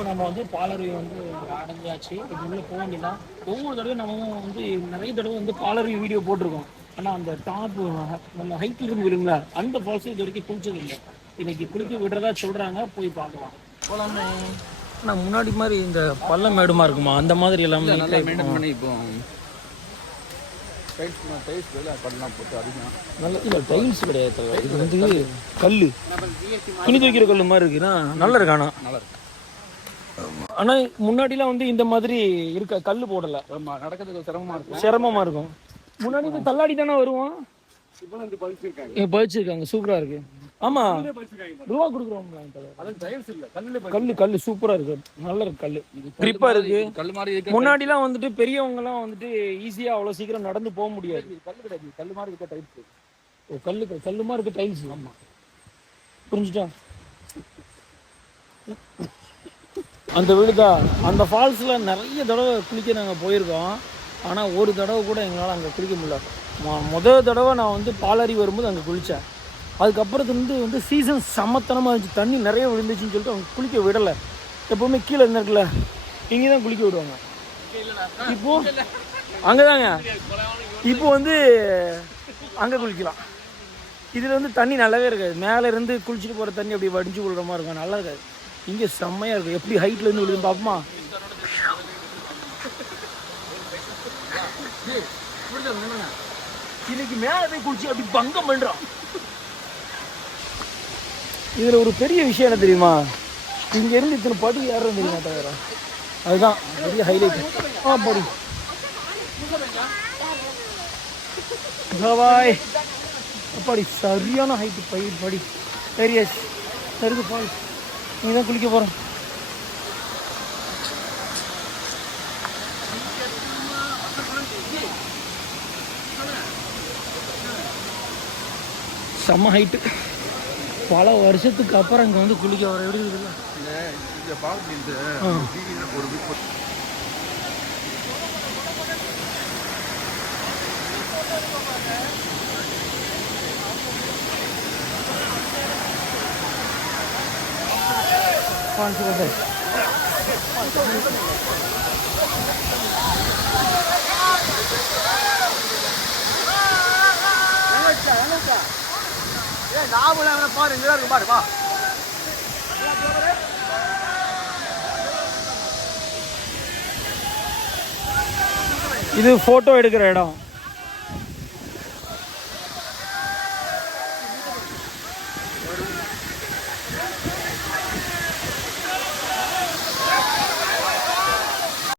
இப்போ நம்ம வந்து பாலருவி வந்து அடைஞ்சாச்சு. இது உள்ளே போக வேண்டியதான். ஒவ்வொரு தடவையும் நம்ம வந்து நிறைய தடவை வந்து பாலருவி வீடியோ போட்டிருக்கோம். ஆனால் அந்த டாப் நம்ம ஹைட்டில் இருந்து விடுங்களா அந்த ஃபால்ஸும் இது வரைக்கும் குளிச்சது இல்லை. இன்னைக்கு குளிக்க விடுறதா சொல்கிறாங்க, போய் பார்க்கலாம். போகலாமே. ஆனால் முன்னாடி மாதிரி இந்த பள்ளம் மேடுமா இருக்குமா அந்த மாதிரி எல்லாமே நல்லா மெயின்டைன் பண்ணி இப்போ டைல்ஸ் பண்ணலாம் போட்டு அதிகம் நல்ல இல்லை டைல்ஸ் கிடையாது. இது வந்து கல் துணி துவைக்கிற கல் மாதிரி இருக்குன்னா நல்லா இருக்கு. ஆனால் நல்லா இருக்கு. ஆனால் முன்னாடிலாம் வந்து இந்த மாதிரி இருக்க கல் போடலை. நடக்கிறதுக்கு சிரமமாக இருக்கும். முன்னாடி இந்த தள்ளாடி தானே வருவோம். பதிச்சிருக்காங்க. சூப்பராக இருக்கு. ஆமா ரூபா கொடுக்குறோம். கல் சூப்பரா இருக்கு. நல்ல இருக்கு. கல் கிரிப்பா இருக்கு. கல் மாதிரி முன்னாடி எல்லாம் வந்துட்டு பெரியவங்க எல்லாம் வந்துட்டு ஈஸியா அவ்வளவு சீக்கிரம் நடந்து போக முடியாது. கல் கிடையாது. கல் மாதிரி இருக்க டைல்ஸ். ஓ கல்லு மாதிரி இருக்க டைல்ஸ். ஆமா புரிஞ்சுட்டா. அந்த வீடுதான். அந்த ஃபால்ஸ்ல நிறைய தடவை குளிக்க நாங்க போயிருக்கோம். ஆனா ஒரு தடவை கூட எங்களால் அங்க குளிக்க முடியல. முதல் தடவை நான் வந்து பாலாரி வரும்போது அங்க குளிச்சேன். அதுக்கப்புறத்துலேருந்து வந்து சீசன் சமத்தனமாக இருந்துச்சு. தண்ணி நிறைய விழுந்துச்சுன்னு சொல்லிட்டு அவங்க குளிக்க விடலை. எப்போவுமே கீழே இருந்திருக்குல்ல இங்கே தான் குளிக்க விடுவாங்க. இப்போது அங்கே தாங்க. இப்போ வந்து அங்கே குளிக்கலாம். இதில் வந்து தண்ணி நல்லாவே இருக்காது. மேலே இருந்து குளிச்சுட்டு போகிற தண்ணி அப்படி வடிஞ்சு விடுற மாதிரி இருக்கும். நல்லா இருக்காது. இங்கே செம்மையாக இருக்கும். எப்படி ஹைட்லேருந்து விழுதுன்னு பார்ப்போமா. இன்னைக்கு மேலே போய் குளிச்சு அப்படி பங்கம் பண்ணுறான். இதில் ஒரு பெரிய விஷயம் என்ன தெரியுமா, இங்கேருந்து இத்தனை படி ஏறுறது தெரியுமா தவிர, அதுதான் பெரிய ஹைலைட். படி பாய் அப்பாடி சரியான ஹைட்டு. படி சரியாச்சு. சரி பாய் நீ தான் குளிக்க போகிறேன். செம்ம ஹைட்டு. பல வருஷத்துக்கு அப்புறம் இங்கே வந்து குளிக்க வர எப்படி இருக்குல்ல. பாரு இங்கே இருக்கு. பாரு வா. இது போட்டோ எடுக்கிற இடம்.